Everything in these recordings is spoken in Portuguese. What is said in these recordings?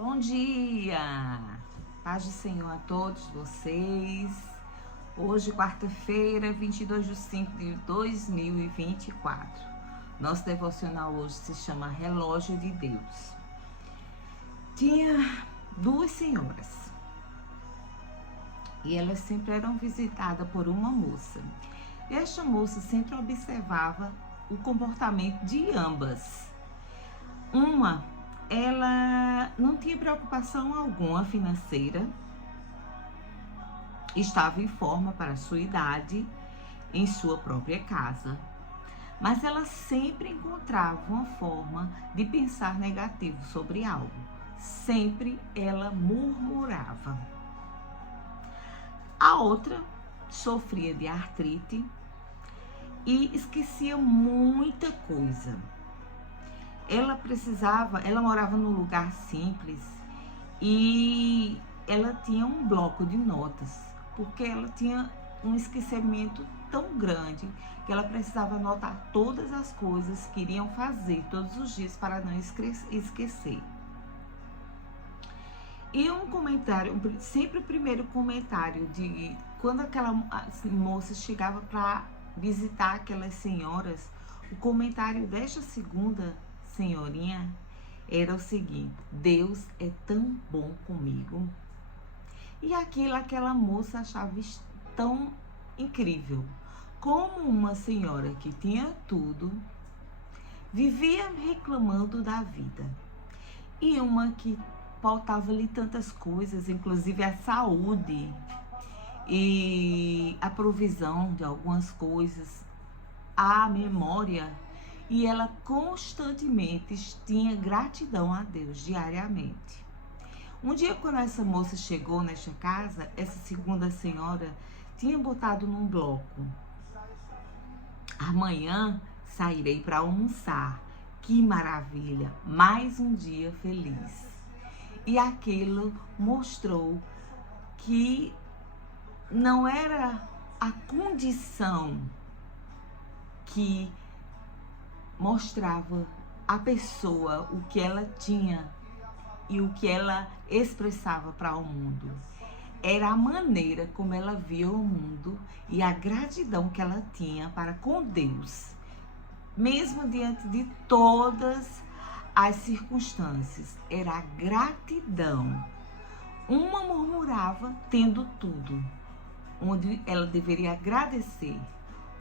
Bom dia! Paz do Senhor a todos vocês. Hoje, quarta-feira, 22 de 5 de 2024. Nosso devocional hoje se chama Relógio de Deus. Tinha duas senhoras e elas sempre eram visitadas por uma moça. E esta moça sempre observava o comportamento de ambas. Ela não tinha preocupação alguma financeira, estava em forma para a sua idade, em sua própria casa, mas ela sempre encontrava uma forma de pensar negativo sobre algo. Sempre ela murmurava. A outra sofria de artrite e esquecia muita coisa. Ela morava num lugar simples e ela tinha um bloco de notas, porque ela tinha um esquecimento tão grande que ela precisava anotar todas as coisas que iriam fazer todos os dias para não esquecer. E um comentário, sempre o primeiro comentário de quando aquela moça chegava para visitar aquelas senhoras, o comentário desta segunda senhorinha era o seguinte: Deus é tão bom comigo. E aquela moça achava tão incrível. Como uma senhora que tinha tudo, vivia reclamando da vida. E uma que faltava-lhe tantas coisas, inclusive a saúde e a provisão de algumas coisas, a memória. E ela constantemente tinha gratidão a Deus, diariamente. Um dia, quando essa moça chegou nesta casa, essa segunda senhora tinha botado num bloco: amanhã sairei para almoçar. Que maravilha! Mais um dia feliz. E aquilo mostrou que não era a condição que mostrava a pessoa, o que ela tinha e o que ela expressava para o mundo. Era a maneira como ela via o mundo e a gratidão que ela tinha para com Deus, mesmo diante de todas as circunstâncias. Era a gratidão. Uma murmurava tendo tudo, onde ela deveria agradecer.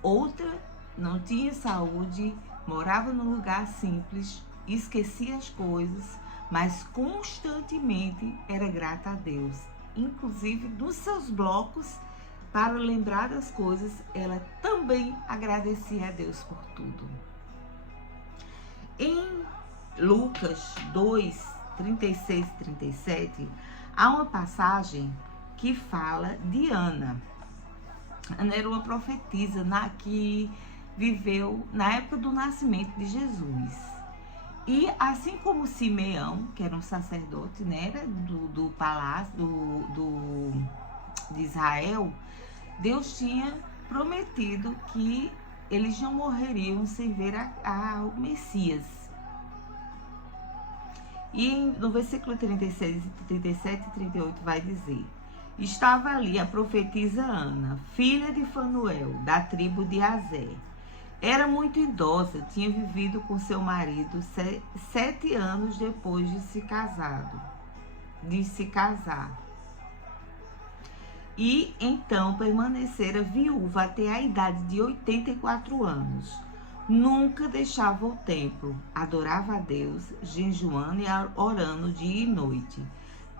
Outra não tinha saúde, morava num lugar simples, esquecia as coisas, mas constantemente era grata a Deus. Inclusive, nos seus blocos, para lembrar das coisas, ela também agradecia a Deus por tudo. Em Lucas 2, 36 e 37, há uma passagem que fala de Ana. Ana era uma profetisa que viveu na época do nascimento de Jesus. E assim como Simeão, que era um sacerdote, né, era do palácio de Israel, Deus tinha prometido que eles não morreriam sem ver o Messias. E no versículo 36, 37 e 38 vai dizer: estava ali a profetisa Ana, filha de Fanuel, da tribo de Aser. Era muito idosa, tinha vivido com seu marido 7 anos depois de se casar. E então permanecera viúva até a idade de 84 anos. Nunca deixava o templo, adorava a Deus, jejuando e orando dia e noite.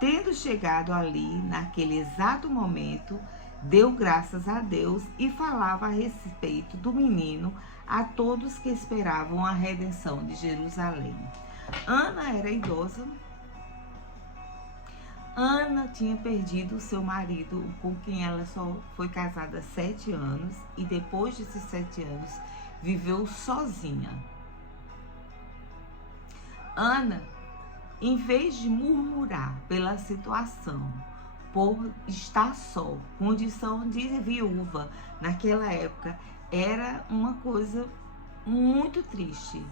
Tendo chegado ali, naquele exato momento, deu graças a Deus e falava a respeito do menino a todos que esperavam a redenção de Jerusalém. Ana era idosa. Ana tinha perdido seu marido, com quem ela só foi casada 7 anos, e depois desses 7 anos viveu sozinha. Ana, em vez de murmurar pela situação, por estar só, condição de viúva naquela época, era uma coisa muito triste.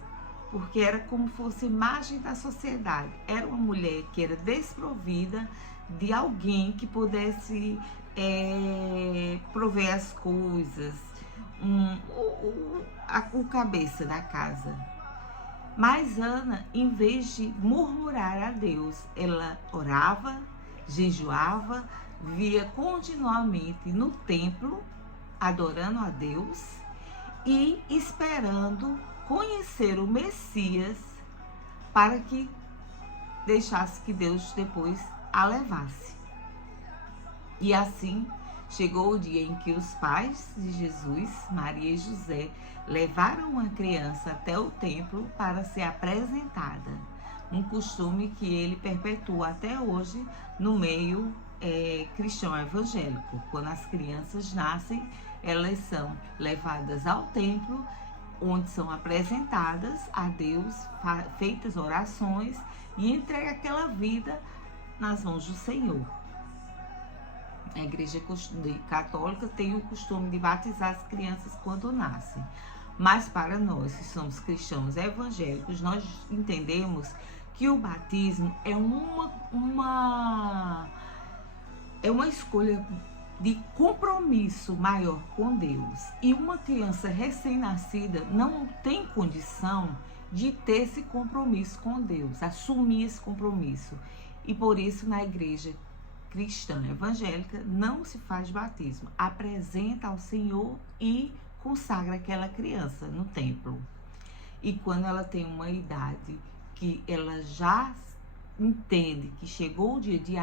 porque era como fosse imagem da sociedade. Era uma mulher que era desprovida de alguém que pudesse prover as coisas, o cabeça da casa. Mas Ana, em vez de murmurar a Deus, ela orava, jejuava, via continuamente no templo, adorando a Deus e esperando conhecer o Messias para que deixasse que Deus depois a levasse. E assim chegou o dia em que os pais de Jesus, Maria e José, levaram a criança até o templo para ser apresentada. Um costume que ele perpetua até hoje no meio cristão evangélico. Quando as crianças nascem, elas são levadas ao templo, onde são apresentadas a Deus, feitas orações e entrega aquela vida nas mãos do Senhor. A Igreja Católica tem o costume de batizar as crianças quando nascem. Mas para nós, que somos cristãos evangélicos, nós entendemos que o batismo é uma escolha de compromisso maior com Deus. E uma criança recém-nascida não tem condição de ter esse compromisso com Deus, assumir esse compromisso. E por isso, na igreja cristã evangélica, não se faz batismo. Apresenta ao Senhor e consagra aquela criança no templo. E quando ela tem uma idade que ela já entende que chegou o dia de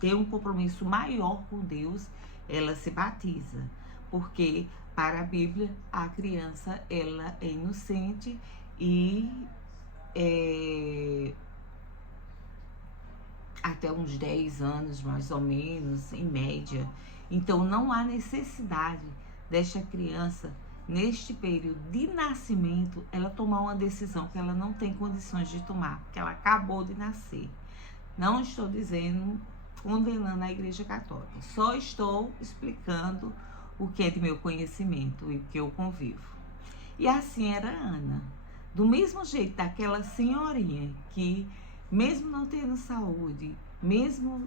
ter um compromisso maior com Deus, ela se batiza. Porque para a Bíblia, a criança ela é inocente e até uns 10 anos, mais ou menos, em média. Então, não há necessidade desta criança, neste período de nascimento, ela tomar uma decisão que ela não tem condições de tomar, porque ela acabou de nascer. Não estou dizendo, condenando a Igreja Católica, só estou explicando o que é de meu conhecimento e o que eu convivo. E assim era Ana. Do mesmo jeito daquela senhorinha que, mesmo não tendo saúde, mesmo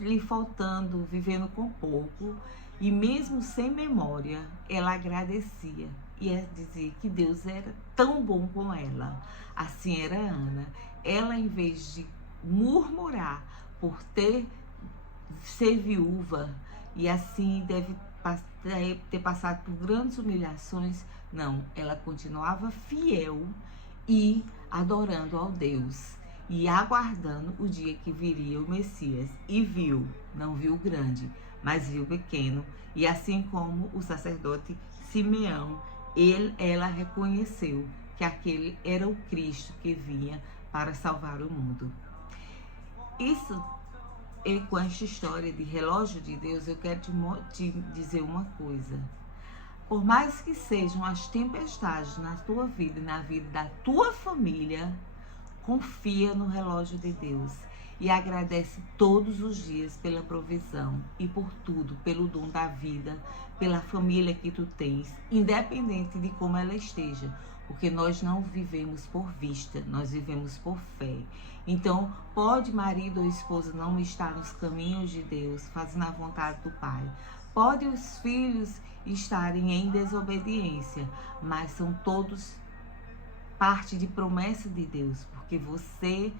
lhe faltando, vivendo com pouco, e mesmo sem memória, ela agradecia e dizia que Deus era tão bom com ela. Assim era Ana. Ela, em vez de murmurar por ser viúva e assim deve ter passado por grandes humilhações, não, ela continuava fiel e adorando ao Deus e aguardando o dia que viria o Messias. E viu, não viu grande, mas viu pequeno. E assim como o sacerdote Simeão, ela reconheceu que aquele era o Cristo que vinha para salvar o mundo. Isso, e com esta história de relógio de Deus, eu quero te dizer uma coisa. Por mais que sejam as tempestades na tua vida e na vida da tua família, confia no relógio de Deus e agradece todos os dias pela provisão e por tudo, pelo dom da vida, pela família que tu tens, independente de como ela esteja, porque nós não vivemos por vista, nós vivemos por fé. Então, pode marido ou esposa não estar nos caminhos de Deus, fazendo a vontade do Pai. Pode os filhos estarem em desobediência, mas são todos parte de promessa de Deus, porque você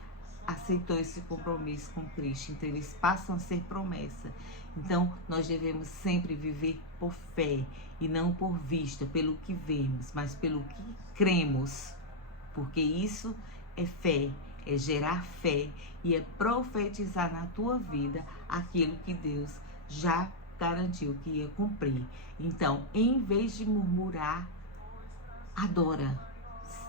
aceitou esse compromisso com Cristo, então eles passam a ser promessa. Então nós devemos sempre viver por fé e não por vista, pelo que vemos, mas pelo que cremos, porque isso é fé, é gerar fé e é profetizar na tua vida aquilo que Deus já garantiu que ia cumprir. Então, em vez de murmurar, adora.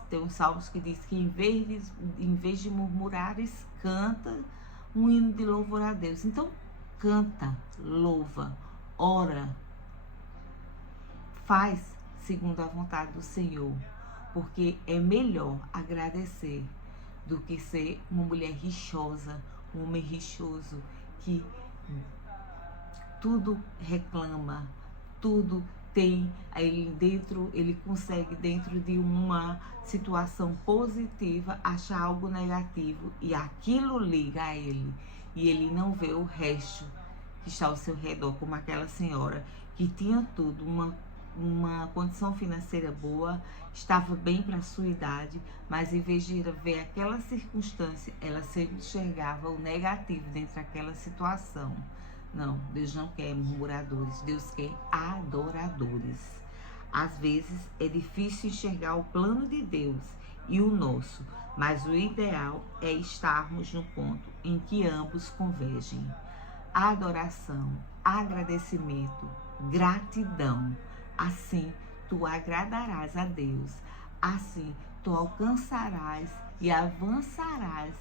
Tem uns salmos que diz que em vez de murmurares, canta um hino de louvor a Deus. Então, canta, louva, ora, faz segundo a vontade do Senhor, porque é melhor agradecer do que ser uma mulher rixosa, um homem rixoso, que tudo reclama, tudo ele consegue dentro de uma situação positiva achar algo negativo e aquilo liga a ele e ele não vê o resto que está ao seu redor, como aquela senhora que tinha tudo, uma condição financeira boa, estava bem para a sua idade, mas em vez de ver aquela circunstância, ela sempre enxergava o negativo dentro daquela situação. Não, Deus não quer murmuradores, Deus quer adoradores. Às vezes é difícil enxergar o plano de Deus e o nosso, mas o ideal é estarmos no ponto em que ambos convergem. Adoração, agradecimento, gratidão. Assim tu agradarás a Deus, assim tu alcançarás e avançarás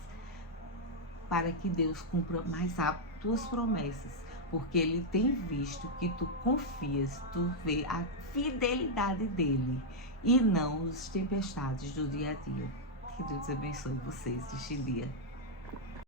para que Deus cumpra mais rápido tuas promessas, porque Ele tem visto que tu confias, tu vê a fidelidade dEle e não as tempestades do dia a dia. Que Deus abençoe vocês neste dia.